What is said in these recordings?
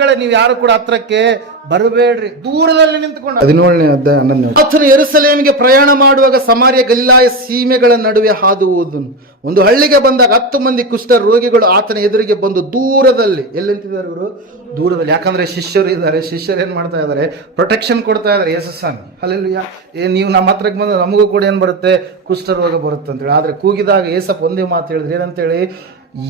ಕೇಳ, ನೀವು ಯಾರು ಕೂಡ ಹತ್ರಕ್ಕೆ ಬರಬೇಡ್ರಿ, ದೂರದಲ್ಲಿ ನಿಂತುಕೊಂಡು. 17ನೇ ಅಧ್ಯಾಯ 11ನೇ. ಆತನು ಯೆರೂಸಲೇಮಿಗೆ ಪ್ರಯಾಣ ಮಾಡುವಾಗ ಸಮಾರ್ಯ ಗಲಿಲಾಯ ಸೀಮೆಗಳ ನಡುವೆ ಹಾದು ಹೋದನು. ಒಂದು ಹಳ್ಳಿಗೆ ಬಂದಾಗ 10 ಮಂದಿ ಕುಷ್ಠ ರೋಗಿಗಳು ಆತನ ಎದುರಿಗೆ ಬಂದು ದೂರದಲ್ಲಿ, ಎಲ್ಲಿ ನಿಂತಿದ್ದಾರೆ ಇವರು? ದೂರದಲ್ಲಿ. ಯಾಕಂದ್ರೆ ಶಿಷ್ಯರು ಇದ್ದಾರೆ, ಶಿಷ್ಯರು ಏನ್ ಮಾಡ್ತಾ ಇದ್ದಾರೆ? ಪ್ರೊಟೆಕ್ಷನ್ ಕೊಡ್ತಾ ಇದ್ದಾರೆ. ಯೇಸು ಸ್ವಾಮಿ ಹಲ್ಲೆಲೂಯಾ, ನೀವು ನಮ್ಮ ಹತ್ರಕ್ಕೆ ಬಂದ್ರೆ ನಮಗೂ ಕೂಡ ಏನ್ ಬರುತ್ತೆ? ಕುಷ್ಠರೋಗ ಬರುತ್ತೆ ಅಂತೇಳಿ. ಆದ್ರೆ ಕೂಗಿದಾಗ ಏಸಪ್ಪ ಒಂದೇ ಮಾತು ಹೇಳಿದ್ರು, ಏನಂತೇಳಿ?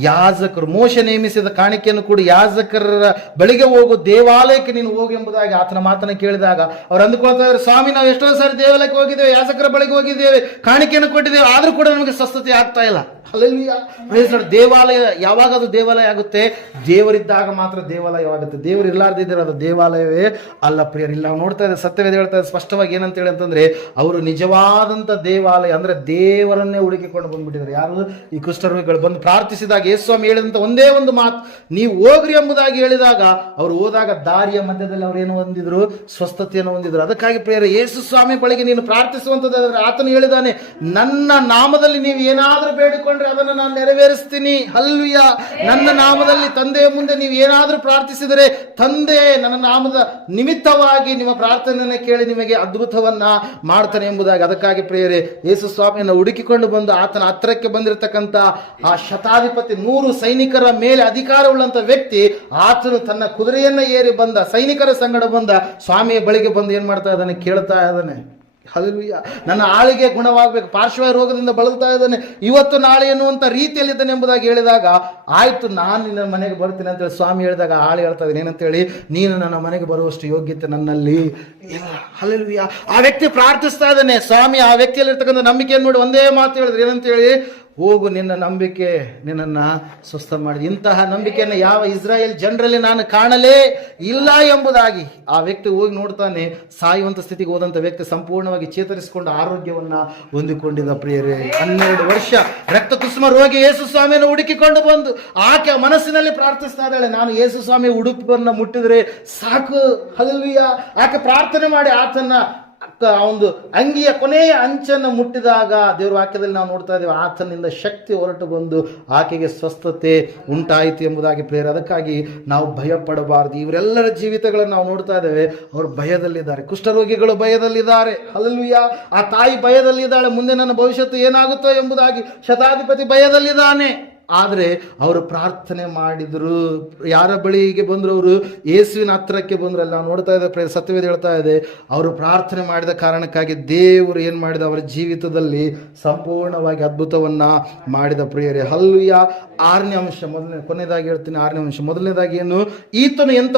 ಯಾಜಕರು ಮೋಶೆ ನೇಮಿಸಿದ ಕಾಣಿಕೆಯನ್ನು ಕೂಡ ಯಾಜಕರ ಬಳಿಗೆ ಹೋಗು, ದೇವಾಲಯಕ್ಕೆ ನೀನು ಹೋಗು ಎಂಬುದಾಗಿ ಆತನ ಮಾತನ್ನು ಕೇಳಿದಾಗ ಅವ್ರು ಅಂದುಕೊಳ್ತಾ ಇದ್ದಾರೆ, ಸ್ವಾಮಿ ನಾವು ಎಷ್ಟೋ ಸಾರಿ ದೇವಾಲಯಕ್ಕೆ ಹೋಗಿದ್ದೇವೆ, ಯಾಜಕರ ಬಳಿಗೆ ಹೋಗಿದ್ದೇವೆ, ಕಾಣಿಕೆಯನ್ನು ಕೊಟ್ಟಿದ್ದೇವೆ, ಆದ್ರೂ ಕೂಡ ನಮಗೆ ಸ್ವಸ್ಥತೆ ಆಗ್ತಾ ಇಲ್ಲ. Hallelujah, praise Lord. ದೇವಾಲಯ ಯಾವಾಗ ಅದು ದೇವಾಲಯ ಆಗುತ್ತೆ? ದೇವರಿದ್ದಾಗ ಮಾತ್ರ ದೇವಾಲಯವಾಗುತ್ತೆ. ದೇವರು ಇರ್ಲಾರ್ದಿದ್ರೆ ಅದು ದೇವಾಲಯವೇ ಅಲ್ಲ ಪ್ರಿಯರಿಲ್ಲ. ನಾವು ನೋಡ್ತಾ ಇದ್ದೇವೆ, ಸತ್ಯವೇದ ಹೇಳ್ತಾ ಇದೆ ಸ್ಪಷ್ಟವಾಗಿ ಏನಂತೇಳಿ ಅಂತಂದ್ರೆ, ಅವರು ನಿಜವಾದಂತ ದೇವಾಲಯ ಅಂದ್ರೆ ದೇವರನ್ನೇ ಹುಡುಕಿಕೊಂಡು ಬಂದ್ಬಿಟ್ಟಿದ್ದಾರೆ. ಯಾರು? ಈ ಕುಷ್ಠರೋಗಿಗಳು ಬಂದು ಪ್ರಾರ್ಥಿಸಿದಾಗ ಯೇಸು ಸ್ವಾಮಿ ಹೇಳಿದಂತ ಒಂದೇ ಒಂದು ಮಾತು, ನೀವು ಹೋಗ್ರಿ ಎಂಬುದಾಗಿ ಹೇಳಿದಾಗ ಅವರು ಹೋದಾಗ ದಾರಿಯ ಮಧ್ಯದಲ್ಲಿ ಅವರೇನು ಹೊಂದಿದ್ರು? ಸ್ವಸ್ಥತೆಯನ್ನು ಹೊಂದಿದ್ರು. ಅದಕ್ಕಾಗಿ ಪ್ರಿಯರೇ, ಯೇಸು ಸ್ವಾಮಿ ಬಳಿಗೆ ನೀನು ಪ್ರಾರ್ಥಿಸುವಂತದ್ದಾದ್ರೆ ಆತನು ಹೇಳಿದಾನೆ, ನನ್ನ ನಾಮದಲ್ಲಿ ನೀವು ಏನಾದ್ರೂ ಬೇಡಿಕೊಂಡು ಅದನ್ನು ನಾನು ನೆರವೇರಿಸ್ತೀನಿ. ಹಲ್ಲೆಲೂಯಾ. ನನ್ನ ನಾಮದಲ್ಲಿ ತಂದೆಯ ಮುಂದೆ ನೀವು ಏನಾದ್ರೂ ಪ್ರಾರ್ಥಿಸಿದರೆ ತಂದೆ ನನ್ನ ನಾಮದ ನಿಮಿತ್ತವಾಗಿ ನಿಮ್ಮ ಪ್ರಾರ್ಥನೆಯನ್ನು ಕೇಳಿ ನಿಮಗೆ ಅದ್ಭುತವನ್ನ ಮಾಡ್ತಾನೆ ಎಂಬುದಾಗಿ. ಅದಕ್ಕಾಗಿ ಪ್ರಿಯರೇ, ಯೇಸು ಸ್ವಾಮಿಯನ್ನು ಹುಡುಕಿಕೊಂಡು ಬಂದು ಆತನ ಹತ್ರಕ್ಕೆ ಬಂದಿರತಕ್ಕಂತ ಆ ಶತಾಧಿಪತಿ, 100 ಸೈನಿಕರ ಮೇಲೆ ಅಧಿಕಾರವುಳ್ಳಂತ ವ್ಯಕ್ತಿ, ಆತನು ತನ್ನ ಕುದುರೆಯನ್ನ ಏರಿ ಬಂದ, ಸೈನಿಕರ ಸಂಗಡ ಬಂದ ಸ್ವಾಮಿಯ ಬಳಿಗೆ ಬಂದು ಏನ್ ಮಾಡ್ತಾ ಇದ್ದಾನೆ? ಕೇಳ್ತಾ ಇದ್ದಾನೆ, ಹಲ್ಲೆಲೂಯಾ, ನನ್ನ ಆಳಿಗೆ ಗುಣವಾಗಬೇಕು, ಪಾರ್ಶ್ವ ರೋಗದಿಂದ ಬಳಲ್ತಾ ಇದ್ದಾನೆ, ಇವತ್ತು ನಾಳೆ ಎನ್ನುವಂತ ರೀತಿಯಲ್ಲಿದ್ದಾನೆ ಎಂಬುದಾಗಿ ಹೇಳಿದಾಗ, ಆಯ್ತು ನಾನು ನಿನ್ನ ಮನೆಗೆ ಬರ್ತೀನಿ ಅಂತೇಳಿ ಸ್ವಾಮಿ ಹೇಳಿದಾಗ ಆಳು ಹೇಳ್ತಾ ಇದ್ದೀನಿ ಏನಂತೇಳಿ, ನೀನು ನನ್ನ ಮನೆಗೆ ಬರುವಷ್ಟು ಯೋಗ್ಯತೆ ನನ್ನಲ್ಲಿ ಇಲ್ಲ. ಹಲ್ಲೆಲೂಯಾ. ಆ ವ್ಯಕ್ತಿ ಪ್ರಾರ್ಥಿಸ್ತಾ ಇದ್ದಾನೆ. ಸ್ವಾಮಿ ಆ ವ್ಯಕ್ತಿಯಲ್ಲಿರ್ತಕ್ಕಂಥ ನಂಬಿಕೆಯನ್ನು ನೋಡಿ ಒಂದೇ ಮಾತು ಹೇಳಿದ್ರು, ಏನಂತೇಳಿ? ಹೋಗು, ನಿನ್ನ ನಂಬಿಕೆ ನಿನ್ನನ್ನು ಸ್ವಸ್ಥ ಮಾಡಿದೆ. ಇಂತಹ ನಂಬಿಕೆಯನ್ನು ಯಾವ ಇಸ್ರಾಯೇಲ್ ಜನರಲ್ಲಿ ನಾನು ಕಾಣಲೇ ಇಲ್ಲ ಎಂಬುದಾಗಿ ಆ ವ್ಯಕ್ತಿ ಹೋಗಿ ನೋಡ್ತಾನೆ. ಸಾಯುವಂತ ಸ್ಥಿತಿಗೆ ಹೋದಂತ ವ್ಯಕ್ತಿ ಸಂಪೂರ್ಣವಾಗಿ ಚೇತರಿಸಿಕೊಂಡು ಆರೋಗ್ಯವನ್ನ ಹೊಂದಿಕೊಂಡಿದ್ದ ಪ್ರಿಯರೇ. 12 ವರ್ಷ ರಕ್ತ ಕುಸುಮ ರೋಗಿ ಯೇಸು ಸ್ವಾಮಿಯನ್ನು ಹುಡುಕಿಕೊಂಡು ಬಂದು ಆಕೆ ಮನಸ್ಸಿನಲ್ಲಿ ಪ್ರಾರ್ಥಿಸ್ತಾ ಇದ್ದಾಳೆ, ನಾನು ಯೇಸು ಸ್ವಾಮಿ ಉಡುಪನ್ನು ಮುಟ್ಟಿದ್ರೆ ಸಾಕು. ಹಲ್ಲೆಲೂಯಾ. ಆಕೆ ಪ್ರಾರ್ಥನೆ ಮಾಡಿ ಆತನ ಒಂದು ಅಂಗಿಯ ಕೊನೆಯ ಅಂಚನ್ನು ಮುಟ್ಟಿದಾಗ ದೇವರ ವಾಕ್ಯದಲ್ಲಿ ನಾವು ನೋಡ್ತಾ ಇದ್ದೇವೆ, ಆತನಿಂದ ಶಕ್ತಿ ಹೊರಟು ಬಂದು ಆಕೆಗೆ ಸ್ವಸ್ಥತೆ ಉಂಟಾಯಿತು ಎಂಬುದಾಗಿ ಪ್ರೇರ. ಅದಕ್ಕಾಗಿ ನಾವು ಭಯ ಪಡಬಾರದು. ಇವರೆಲ್ಲರ ಜೀವಿತಗಳನ್ನು ನಾವು ನೋಡ್ತಾ ಇದ್ದೇವೆ, ಅವರು ಭಯದಲ್ಲಿದ್ದಾರೆ. ಕುಷ್ಠರೋಗಿಗಳು ಭಯದಲ್ಲಿದ್ದಾರೆ. ಹಲ್ಲೆಲೂಯಾ. ಆ ತಾಯಿ ಭಯದಲ್ಲಿದ್ದಾಳೆ, ಮುಂದೆ ನನ್ನ ಭವಿಷ್ಯತ್ತು ಏನಾಗುತ್ತೋ ಎಂಬುದಾಗಿ. ಶತಾಧಿಪತಿ ಭಯದಲ್ಲಿದ್ದಾನೆ. ಆದರೆ ಅವರು ಪ್ರಾರ್ಥನೆ ಮಾಡಿದ್ರು. ಯಾರ ಬಳಿಗೆ ಬಂದ್ರು? ಅವರು ಯೇಸುವಿನ ಹತ್ರಕ್ಕೆ ಬಂದ್ರು. ಅಲ್ಲಿ ನಾವು ನೋಡ್ತಾ ಇದ್ದೇವೆ, ಸತ್ಯವೇದ ಹೇಳ್ತಾ ಇದೆ, ಅವರು ಪ್ರಾರ್ಥನೆ ಮಾಡಿದ ಕಾರಣಕ್ಕಾಗಿ ದೇವರು ಏನ್ ಮಾಡಿದ? ಅವರ ಜೀವಿತದಲ್ಲಿ ಸಂಪೂರ್ಣವಾಗಿ ಅದ್ಭುತವನ್ನ ಮಾಡಿದ ಪ್ರಿಯರೇ. ಹಲ್ಲೆಲೂಯಾ. 6ನೇ ಅಂಶ, ಕೊನೆಯದಾಗಿ ಹೇಳ್ತೀನಿ. 6ನೇ ಅಂಶ, ಮೊದಲನೇದಾಗಿ ಏನು? ಈತನು ಎಂತ